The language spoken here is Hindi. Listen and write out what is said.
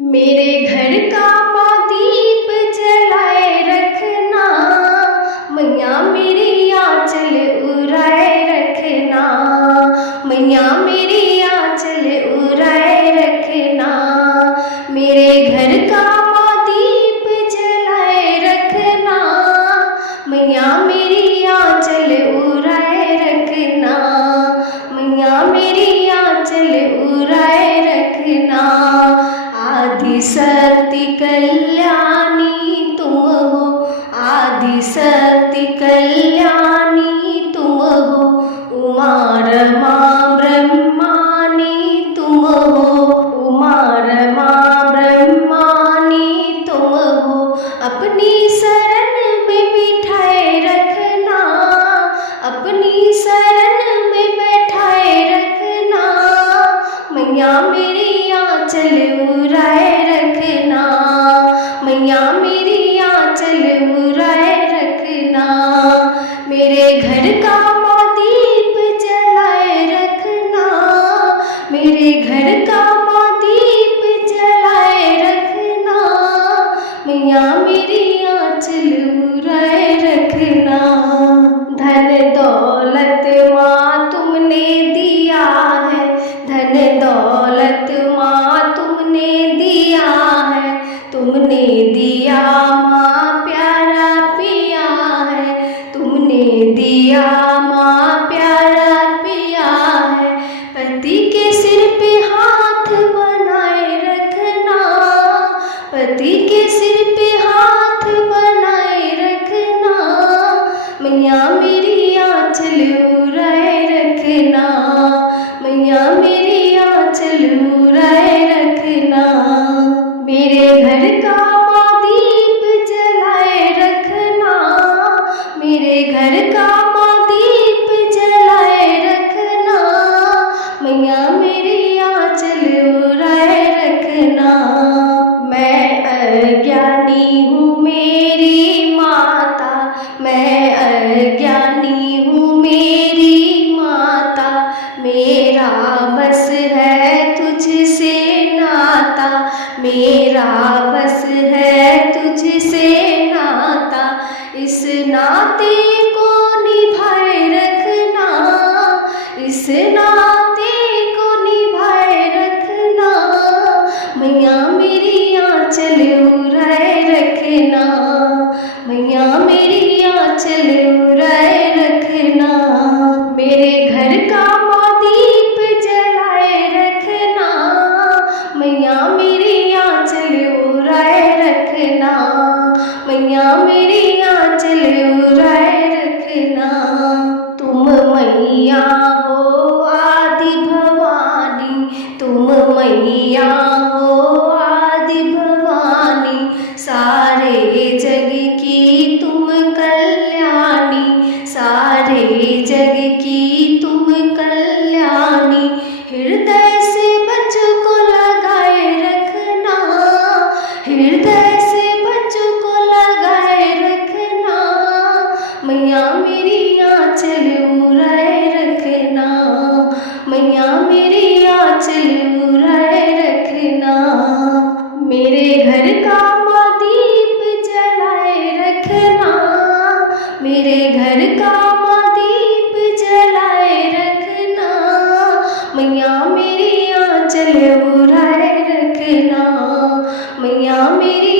मेरे घर का माँ दीप जलाए रखना, मैया मेरी आंचल उड़ाए रखना, मैया मेरी आंचल उड़ाए रखना। मेरे घर का माँ दीप जलाए रखना, मैया मेरी आंचल उड़ाए रखना, मैया मेरी आंचल उड़ाए रखना। आदि शक्ति कल्याणी तुम हो, आदि शक्ति कल्याणी तुम हो, उमा रमा ब्रह्मानी तुम हो, उमा रमा ब्रह्मानी तुम हो। अपनी शरण में बिठाए रखना, अपनी शरण में बैठाए रखना, मैया मेरी आंचल उड़ाए रखना, मैया मेरी आंचल उड़ाए रखना। मेरे घर का माँ दीप जलाए रखना, मेरे घर का माँ दीप जलाए रखना, मैया मेरी आंचल उड़ाए रखना। धन दौलत माँ तुमने दिया है, धन दौलत माँ तुमने दिया है, तुमने दिया माँ प्यारा पिया है, तुमने दिया माँ प्यारा पिया है। पति के सिर पे हाथ बनाए रखना, पति के सिर पे हाथ बनाए रखना, मैया मेरी आंचल उड़ाए रखना, मैया मेरी आंचल उड़ाए रखना। मेरे घर का माँ दीप जलाए रखना, मेरे घर का माँ दीप जलाए रखना, मैया मेरी आंचल उड़ाए रखना। मैं अज्ञानी हूँ मेरी माता, मैं अज्ञानी हूँ मेरी माता, मेरा बस है तुझसे नाता, मेरा बस है तुझसे नाता। इस नाते को निभाए रखना, इस नाते को निभाए रखना, मैया मेरी आंचल उड़ाए रखना, मैया मेरी आंचल उड़ाए रखना। मेरे घर का माँ दीप जलाए रखना, मैया मेरी आंचल उड़ाए रखना, मैया मेरी आंचल उड़ाए रखना। तुम मैया हो आदि भवानी, तुम मैया हो आदि भवानी, सारे जग की तुम कल्याणी, सारे जग की तुम कल्याणी। हृदय से बच्चों को लगाए रखना, हृदय से बच्चों को लगाए रखना, मैया मेरी आंचल उड़ाए रखना, मैया मेरी आंचल उड़ाए रखना। मेरे घर का माँ दीप जलाए रखना, मेरे घर का माँ दीप जलाए रखना, मैया मेरी आंचल उड़ाए रखना, मैया मेरी